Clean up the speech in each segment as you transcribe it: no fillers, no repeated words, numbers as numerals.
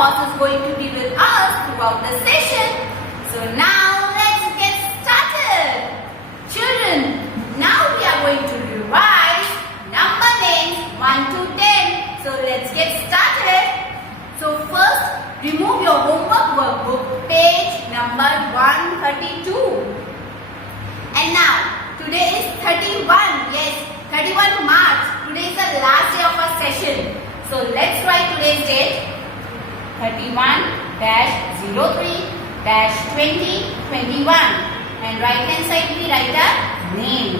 boss is going to be with us throughout the session. So now let's get started. Children, now we are going to revise number names 1 to 10. So let's get started. So first, remove your homework workbook, page number 132. And now, today is 31. Yes, 31 March. Today is the last day of our session. So let's write today's date. 31-03-2021. And right hand side we write a name.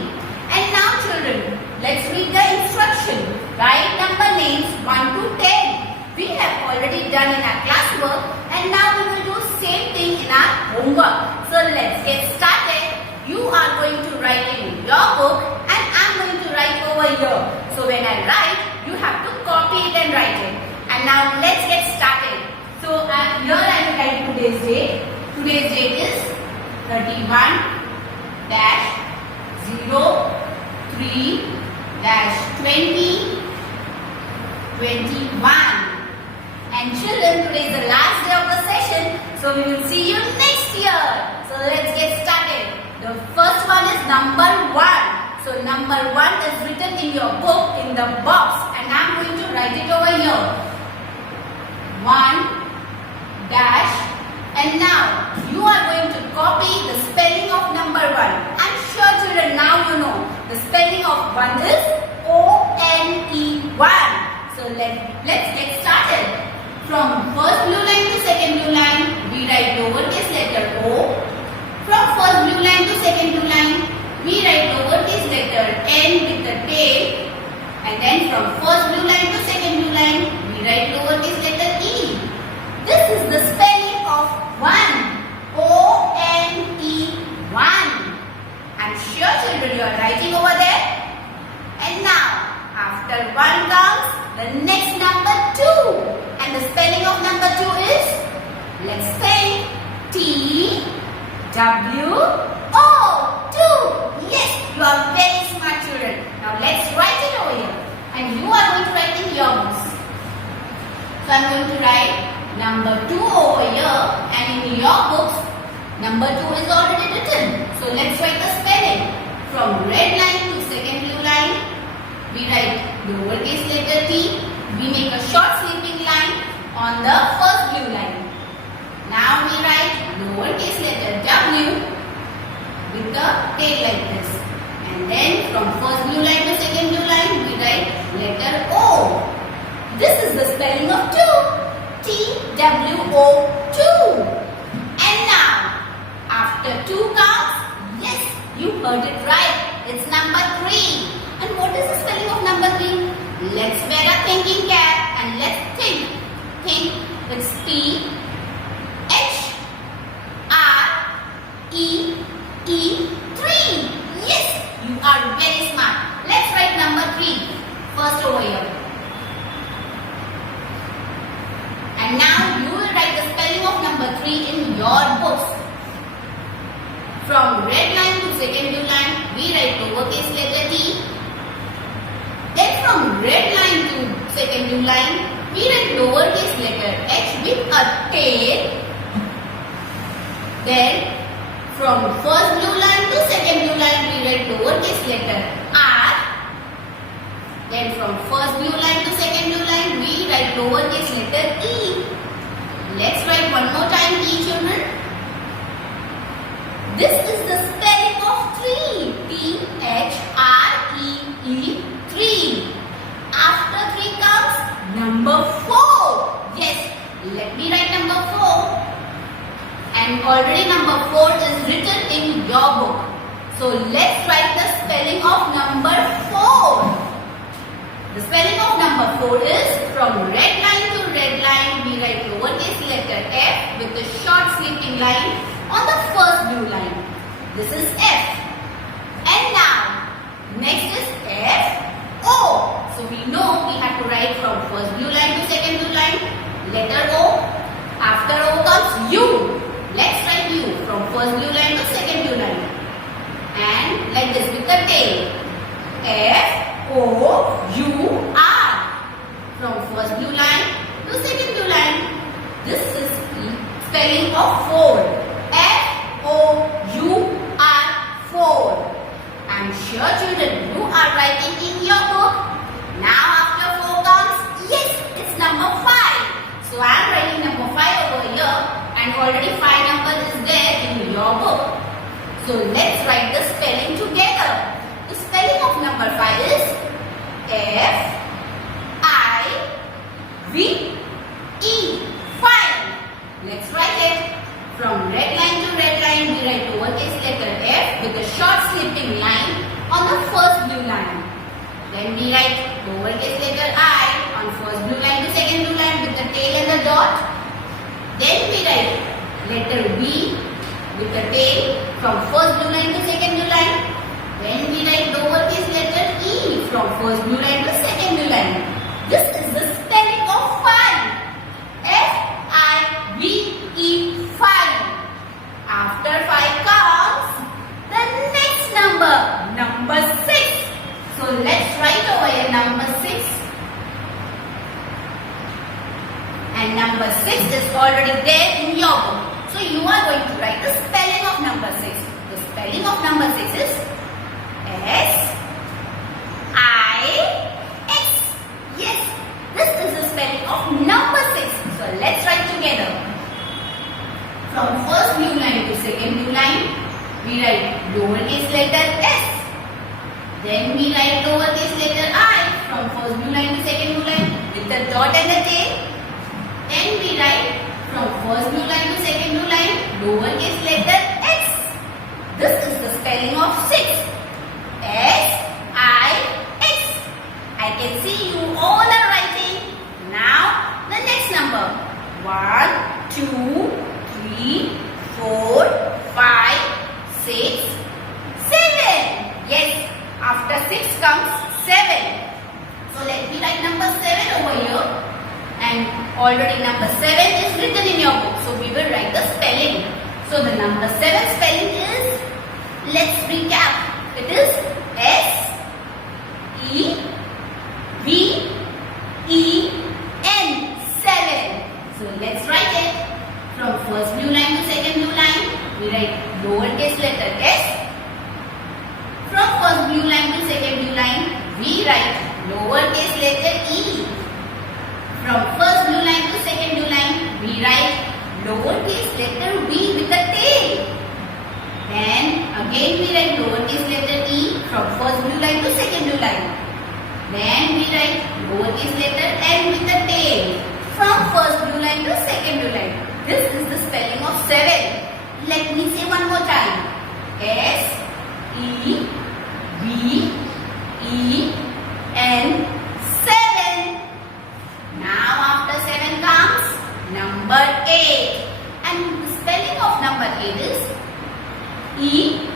And now children, let's read the instruction. Write number names 1 to 10. We have already done in our classwork, and now we will do same thing in our homework. So let's get started. You are going to write in your book and I am going to write over here. So when I write, you have to copy it and write it. And now let's get started. So here I will write today's date. Today's date is 31-03-2021. And children, today is the last day of the session. So we will see you next year. So let's get started. The first one is number 1. So number 1 is written in your book in the box, and I am going to write it over here. 1 dash, and now you are going to copy the spelling of number 1. I'm sure children now you know the spelling of 1 is O-N-E-1. So let's get started. From first blue line to second blue line, we write lowercase letter O. From first blue line to second blue line, we write lowercase letter N with the tail. And then from first blue line to second blue line, we write lowercase letter E. This is the spelling of 1. O-N-E-1. I'm sure children you are writing over there. And now, after 1 comes the next number 2. And the spelling of number 2 is, let's say, T-W-O. 2. Yes, you are very smart children. Now let's write it over here. And you are going to write in your books. So I'm going to write number 2 over here. And in your books, number 2 is already written. So let's write the spelling. From red line to second blue line, we write lowercase letter T. We make a short sleeping line on the first blue line. Now we write lowercase letter W with the tail like this. And then from first blue line to second blue line, we write letter O. This is the spelling of 2. T-W-O, 2. And now, after 2 comes, yes, you heard it right. It's number 3. And what is the spelling of number 3? Let's wear a thinking cap and let's think. Think. It's T-H-R-E-E-3. Yes, you are very smart. Let's write number 3 first over here. And now you will write the spelling of number 3 in your books. From red line to second blue line, we write lowercase letter T. Then from red line to second blue line, we write lowercase letter H with a tail. Then from first blue line to second blue line, we write lowercase letter R. Then from first blue line to second blue line, we write lowercase letter E. Let's write one more time E, children. This is the spelling of 3. T-H-R-E-E-3. After 3 comes number 4. Yes, let me write number 4. And already number 4 is written in your book. So let's write the spelling of number 4. The spelling of number 4 is from red line to red line, we write lowercase letter F with a short sleeping line on the first blue line. This is F. And now, next is F-O. So we know we have to write from first blue line to second blue line, letter O. After O comes U. Let's write U from first blue line to second blue line. And like this with the tail. F-O-U-R. From first blue line to second blue line. spelling of four. F-O-U-R, four. I'm sure children, you are writing in your book. Now after 4 comes, yes, it's number 5. So I'm writing number 5 over here and already 5 numbers is there in your book. So let's write the spelling together. The spelling of number 5 is F-I-V-E, 5. Let's write it. From red line to red line, we write lowercase letter F with a short slipping line on the first blue line. Then we write lowercase letter I on first blue line to second blue line with the tail and the dot. Then we write letter B with the tail from first blue line to second blue line. Then we write lowercase letter E from first blue line to second blue line. This is the spelling of 5. F-I-V-E, 5. After 5 comes the next number, number 6. So let's write over here number 6. And number 6 is already there in your book. So you are going to write the spelling of number 6. The spelling of number 6 is S-I-X. Yes, this is the spelling of number 6. So let's write together. From first blue line to second blue line, we write lowercase letter S. Then we write lowercase letter I from first blue line to second blue line with the dot and the tail. Then we write from first blue line to second blue line lowercase letter X. This is the spelling of 6. S-I-X. I can see you all are writing. Now the next number. 1, 2, 3, 4, 5, 6, 7. Yes, after 6 comes 7. So let me write number 7 over here. And already number 7 is written in your book. So we will write the spelling. So the number 7 spelling is, let's recap. It is S-E-V-E-N, 7. So let's write it. From first blue line to second blue line, we write lowercase letter S. From first blue line to second blue line, we write lowercase letter E. From first blue line to second blue line, we write lowercase letter V with the tail. Then again we write lowercase letter E from first blue line to second blue line. Then we write lowercase letter N with the tail from first blue line to second blue line. This is the spelling of 7. Let me say one more time. S-E-V-E-N, 7. Now after 7 comes number 8. And the spelling of number 8 is E-I-G-H-T.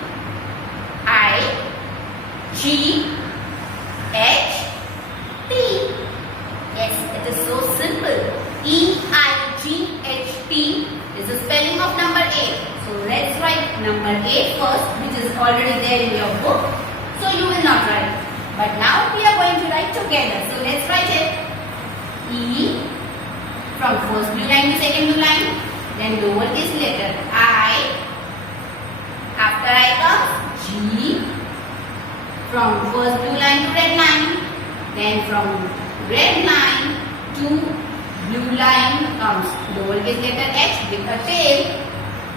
Yes, it is so simple. E-I-G-H-T is the spelling of number 8. So let's write number 8 first, which is already there in your book. So you will not write. But now we are going to write together. So let's write it. E from first blue line to second blue line. Then lowercase letter I. After I comes G. From first blue line to red line. Then from red line to blue line comes lowercase letter H with a tail.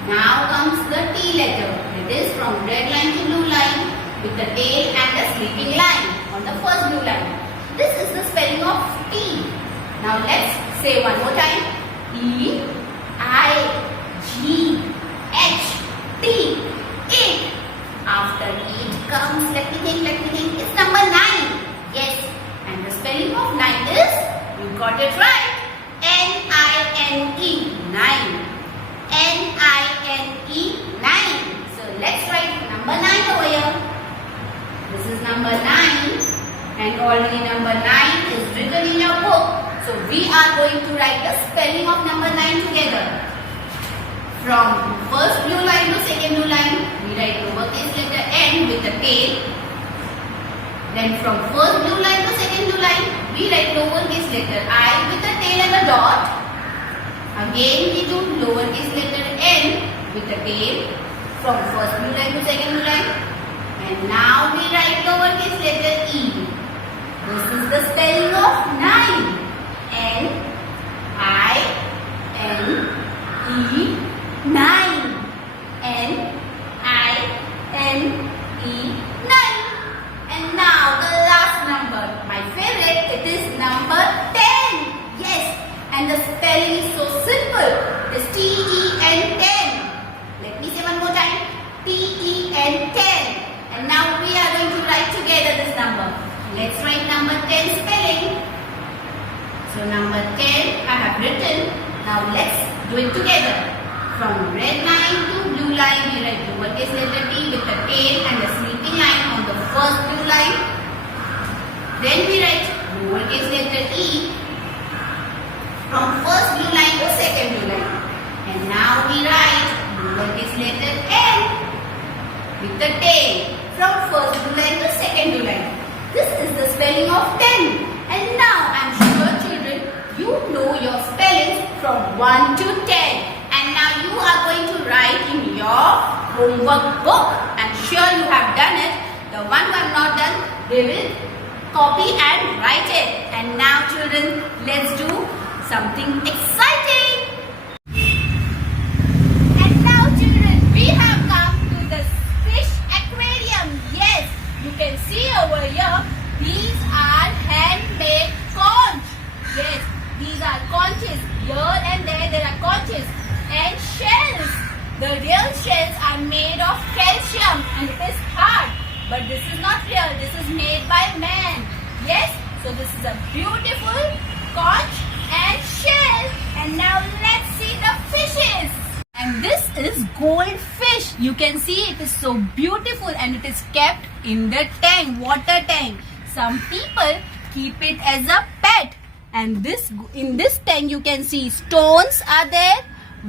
Now comes the T letter. It is from red line to blue line with the tail and the sleeping line on the first blue line. This is the spelling of T. Now let's say one more time. E-I-G-H-T. 8. After 8 comes, let me think, it's number 9. Yes, and the spelling of 9 is, you got it right, N-I-N-E, 9. N-I-N-E, 9. So let's write number 9 over here. This is number 9 and already number 9 is written in your book. So we are going to write the spelling of number 9 together. From first blue line to second blue line, we write lowercase letter N with the tail. Then from first blue line to second blue line, we write lowercase letter I with the tail and the dot. Again we do lowercase letter n with a tail from first blue line to second blue line. And now we write lowercase letter e. This is the spelling of 9. N-I-N-E 9. N-I-N-E 9. And now the last number, my favorite, it is number 10. Yes, and the spelling is so simple. It is T-E-N 10. Let me say one more time. T-E-N 10. And now we are going to write together this number. Let's write number 10 spelling. So number 10 I have written. Now let's do it together. From red line to blue line, we write lowercase letter t with the tail and the sleeping line on the first blue line. Then we write lowercase letter e from first blue line to second blue line. And now we write lowercase letter n with the tail from first blue line to second blue line. This is the spelling of 10. And now I am sure children, you know your spellings from 1 to 10. And now you are going to write in your homework book. I am sure you have done it. The one who have not done, they will copy and write it. And now children, let's do something exciting. And now children, we have come to the fish aquarium. Yes, you can see over here, these are handmade conch. Yes, these are conches. Here and there are conches. And shells. The real shells are made of calcium and it is hard. But this is not real. This is made by man. Yes, so this is a beautiful conch and shell. And now let's see the fishes. And this is goldfish. You can see it is so beautiful and it is kept in the tank, water tank. Some people keep it as a pet. And in this tank you can see stones are there,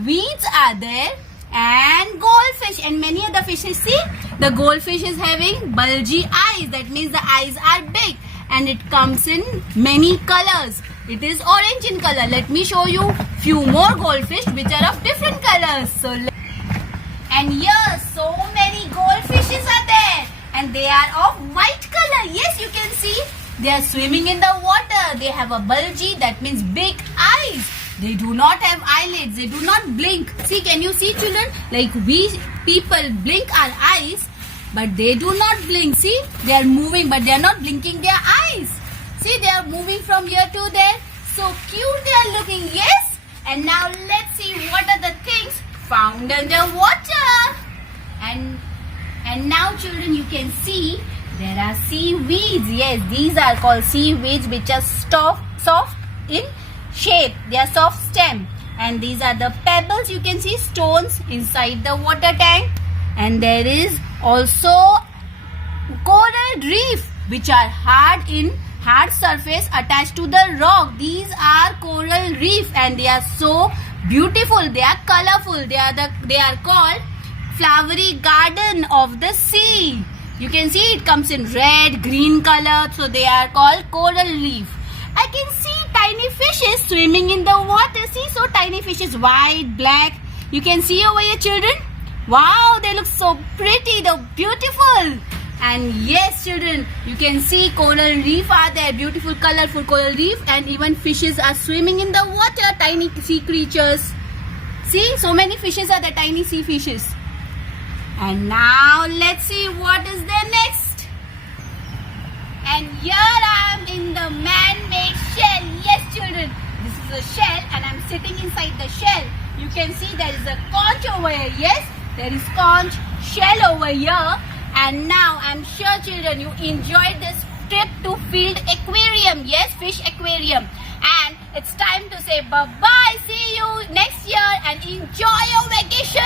weeds are there, and goldfish and many other fishes. See, the goldfish is having bulgy eyes. That means the eyes are big and it comes in many colors. It is orange in color. Let me show you few more goldfish which are of different colors. And here so many goldfishes are there and they are of white color. Yes, you can see they are swimming in the water. They have a bulgy, that means big eyes. They do not have eyelids. They do not blink. See, can you see children? Like we people blink our eyes, but they do not blink. See, they are moving, but they are not blinking their eyes. See, they are moving from here to there. So cute they are looking, yes? And now let's see what are the things found under water. And now children, you can see there are seaweeds. Yes, these are called seaweeds which are soft in shape. They are soft stem. And these are the pebbles. You can see stones inside the water tank. And there is also coral reef which are hard surface attached to the rock. These are coral reef and they are so beautiful. They are colorful. They are called flowery garden of the sea. You can see it comes in red, green color. So they are called coral reef. I can see tiny fishes swimming in the water. See, so tiny fishes, white, black. You can see over here, children. Wow, they look so pretty. They're beautiful. And yes, children, you can see coral reef are there. Beautiful, colorful coral reef. And even fishes are swimming in the water. Tiny sea creatures. See, so many fishes are there. Tiny sea fishes. And now let's see what is there next. And here I am in the man-made shell. Yes, children, this is a shell and I'm sitting inside the shell. You can see there is a conch over here. Yes, there is conch shell over here. And now I'm sure, children, you enjoyed this trip to Field Aquarium. Yes, fish aquarium. And it's time to say bye-bye. See you next year and enjoy your vacation.